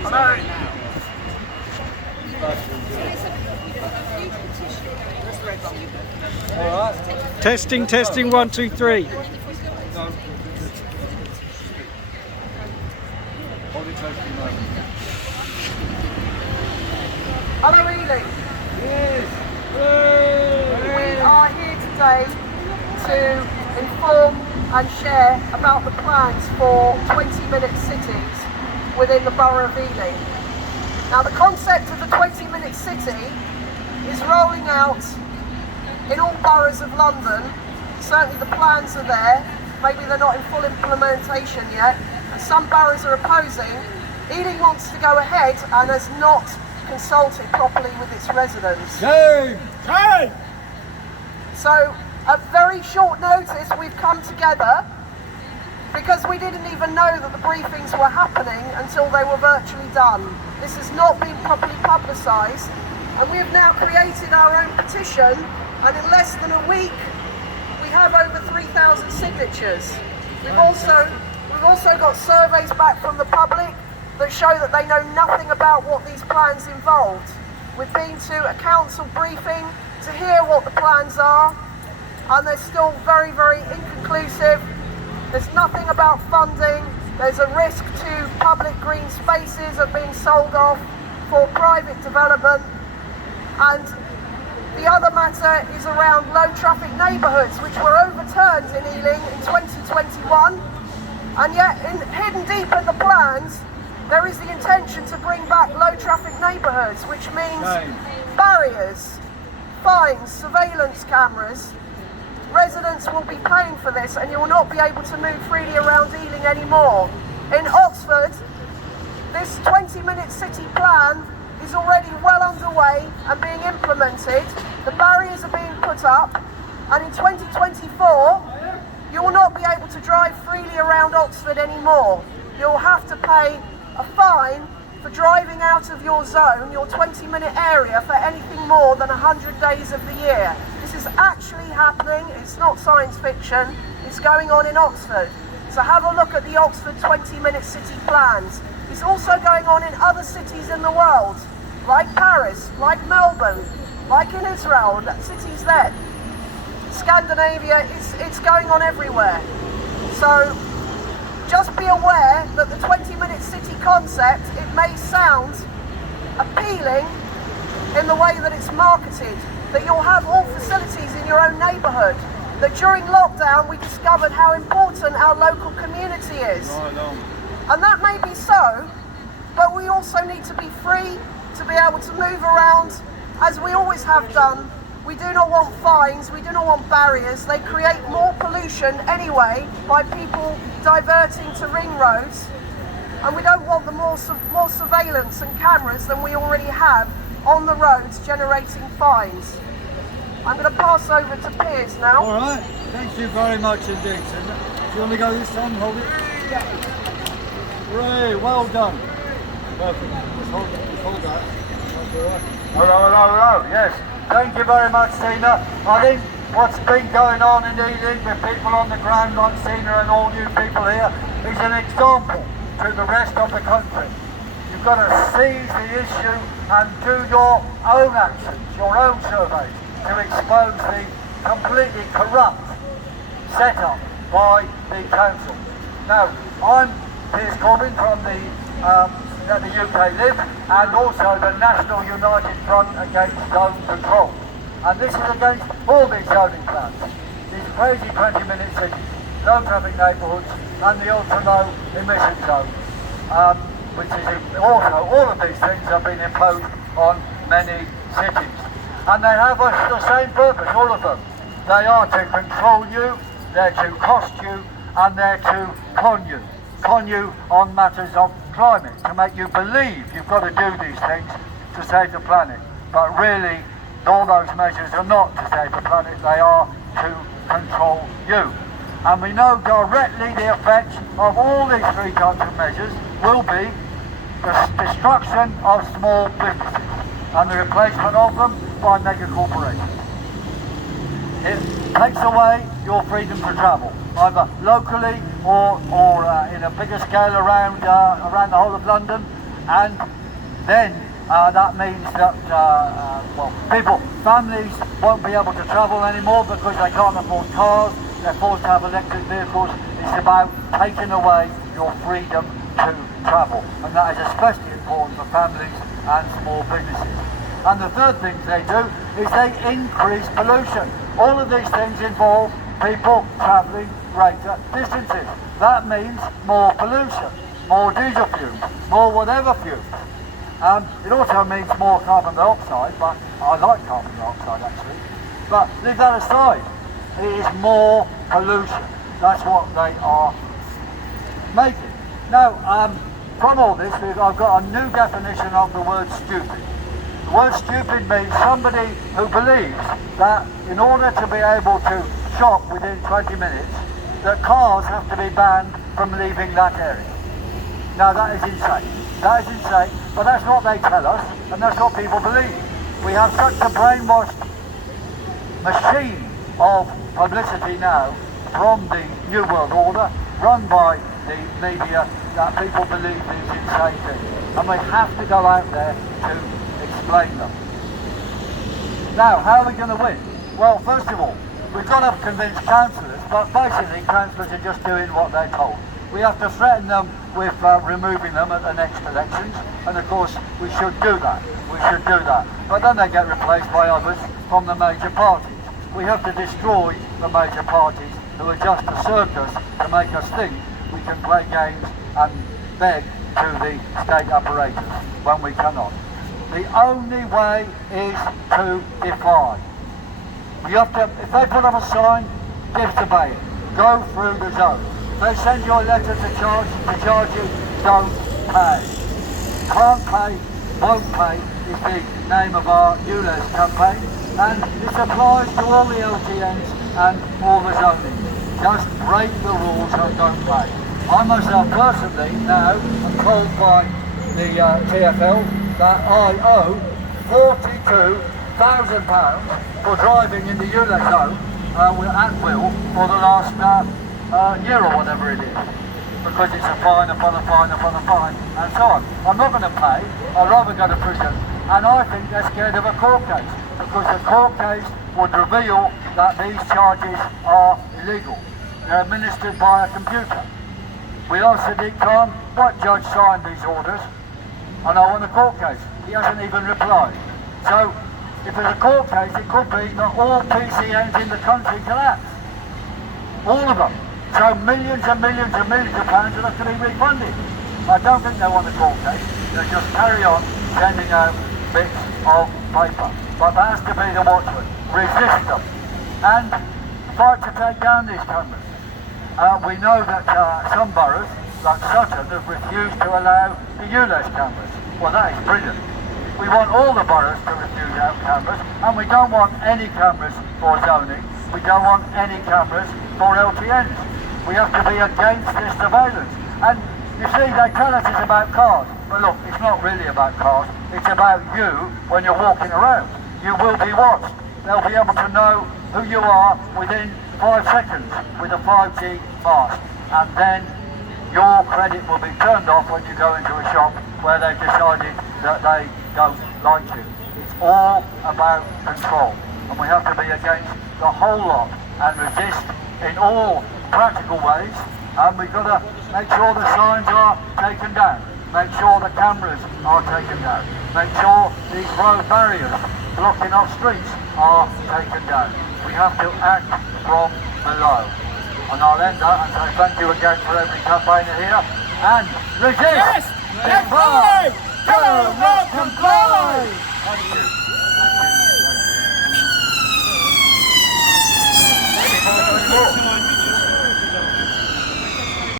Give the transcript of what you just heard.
Hello. All right. Testing, 1, 2, 3. Hello, Ealing. Yes. We are here today to inform and share about the plans for 20-minute cities within the Borough of Ealing. Now, the concept of the 20-minute city is rolling out in all boroughs of London. Certainly the plans are there. Maybe they're not in full implementation yet, and some boroughs are opposing. Ealing wants to go ahead and has not consulted properly with its residents. Shame! Shame! So, at very short notice, we've come together because we didn't even know that the briefings were happening until they were virtually done. This has not been properly publicised, and we have now created our own petition, and in less than a week we have over 3,000 signatures. We've also got surveys back from the public that show that they know nothing about what these plans involved. We've been to a council briefing to hear what the plans are, and they're still very, very inconclusive. There's nothing about funding. There's a risk to public green spaces of being sold off for private development. And the other matter is around low traffic neighbourhoods, which were overturned in Ealing in 2021. And yet, hidden deep in the plans, there is the intention to bring back low traffic neighbourhoods, which means barriers, fines, surveillance cameras. Residents will be paying for this, and you will not be able to move freely around Ealing anymore. In Oxford, this 20-minute city plan is already well underway and being implemented. The barriers are being put up, and in 2024 you will not be able to drive freely around Oxford anymore. You'll have to pay a fine for driving out of your zone, your 20-minute area, for anything more than 100 days of the year. This is actually happening. It's not science fiction. It's going on in Oxford. So have a look at the Oxford 20-minute city plans. It's also going on in other cities in the world, like Paris, like Melbourne, like in Israel, cities there. Scandinavia, it's going on everywhere. So just be aware that the 20-minute city concept, it may sound appealing in the way that it's marketed, that you'll have all facilities in your own neighbourhood, that during lockdown we discovered how important our local community is. And that may be so, but we also need to be free to be able to move around as we always have done. We do not want fines, we do not want barriers. They create more pollution anyway by people diverting to ring roads, and we don't want more surveillance and cameras than we already have on the roads generating fines. I'm going to pass over to Piers now. All right, thank you very much indeed. So, do you want to go this time? Hold it. Yeah. Hooray, well done. Perfect. Just hold that. That's all right. Hello, yes. Thank you very much, Sina. I think what's been going on in Ealing with people on the ground like Sina and all you people here is an example to the rest of the country. You've got to seize the issue and do your own actions, your own surveys, to expose the completely corrupt setup by the council. Now, I'm Piers Corbyn from the UK Live, and also the National United Front Against Zone Control. And this is against all these zoning plans. These crazy 20-minute cities, low traffic neighbourhoods, and the ultra-low emission zone, which is also, all of these things have been imposed on many cities. And they have the same purpose, all of them. They are to control you, they're to cost you, and they're to con you on matters of climate, to make you believe you've got to do these things to save the planet. But really, all those measures are not to save the planet, they are to control you. And we know directly the effect of all these three types of measures will be the destruction of small businesses and the replacement of them by mega corporations. It takes away your freedom to travel, either locally or in a bigger scale around the whole of London. and then that means that families won't be able to travel anymore because they can't afford cars, they're forced to have electric vehicles. It's about taking away your freedom to travel, and that is especially important for families and small businesses. And the third thing they do is they increase pollution. All of these things involve people travelling greater distances. That means more pollution, more diesel fumes, more whatever fumes. It also means more carbon dioxide, but I like carbon dioxide actually. But leave that aside, it is more pollution. That's what they are making. Now, from all this, I've got a new definition of the word stupid. The word stupid means somebody who believes that in order to be able to shop within 20 minutes, that cars have to be banned from leaving that area. Now that is insane. That is insane, but that's what they tell us, and that's what people believe. We have such a brainwashed machine of publicity now from the New World Order, run by the media, that people believe these insane things. And we have to go out there to explain them. Now, how are we going to win? Well, first of all, we've got to convince councillors, but basically councillors are just doing what they're told. We have to threaten them with removing them at the next elections, and of course we should do that. We should do that. But then they get replaced by others from the major parties. We have to destroy the major parties who are just a circus to make us think we can play games and beg to the state apparatus when we cannot. The only way is to defy. You have to, if they put up a sign, disobey it. Go through the zone. If they send you a letter to charge you, don't pay. Can't pay, won't pay is the name of our ULEZ campaign, and this applies to all the LTNs and all the zoning. Just break the rules and don't pay. I myself personally now am told by the TfL that I owe £42,000 for driving in the ULEZ zone at will for the last year or whatever it is, because it's a fine upon a fine upon a fine and so on. I'm not going to pay, I'd rather go to prison, and I think they're scared of a court case, because the court case would reveal that these charges are illegal. They're administered by a computer. We asked Sadiq Khan what judge signed these orders, and I want a court case. He hasn't even replied. So if there's a court case, it could be that all PCNs in the country collapse. All of them. So millions and millions and millions of pounds will have to be refunded. I don't think they want a court case. They'll just carry on sending out bits of paper. But that has to be the watchword. Resist them. And fight to take down these cameras. We know that some boroughs, like Sutton, have refused to allow the ULEZ cameras. Well, that is brilliant. We want all the boroughs to refuse out cameras, and we don't want any cameras for zoning. We don't want any cameras for LTNs. We have to be against this surveillance. And you see, they tell us it's about cars. But look, it's not really about cars. It's about you when you're walking around. You will be watched. They'll be able to know who you are within 5 seconds with a 5G mast. And then your credit will be turned off when you go into a shop where they've decided that they don't like you. It's all about control. And we have to be against the whole lot and resist in all practical ways. And we've got to make sure the signs are taken down. Make sure the cameras are taken down. Make sure these road barriers blocking off streets are taken down. We have to act from below. And I'll end that and say thank you again for every campaigner here. And resist! Yes! Defy! Do not comply! Thank you.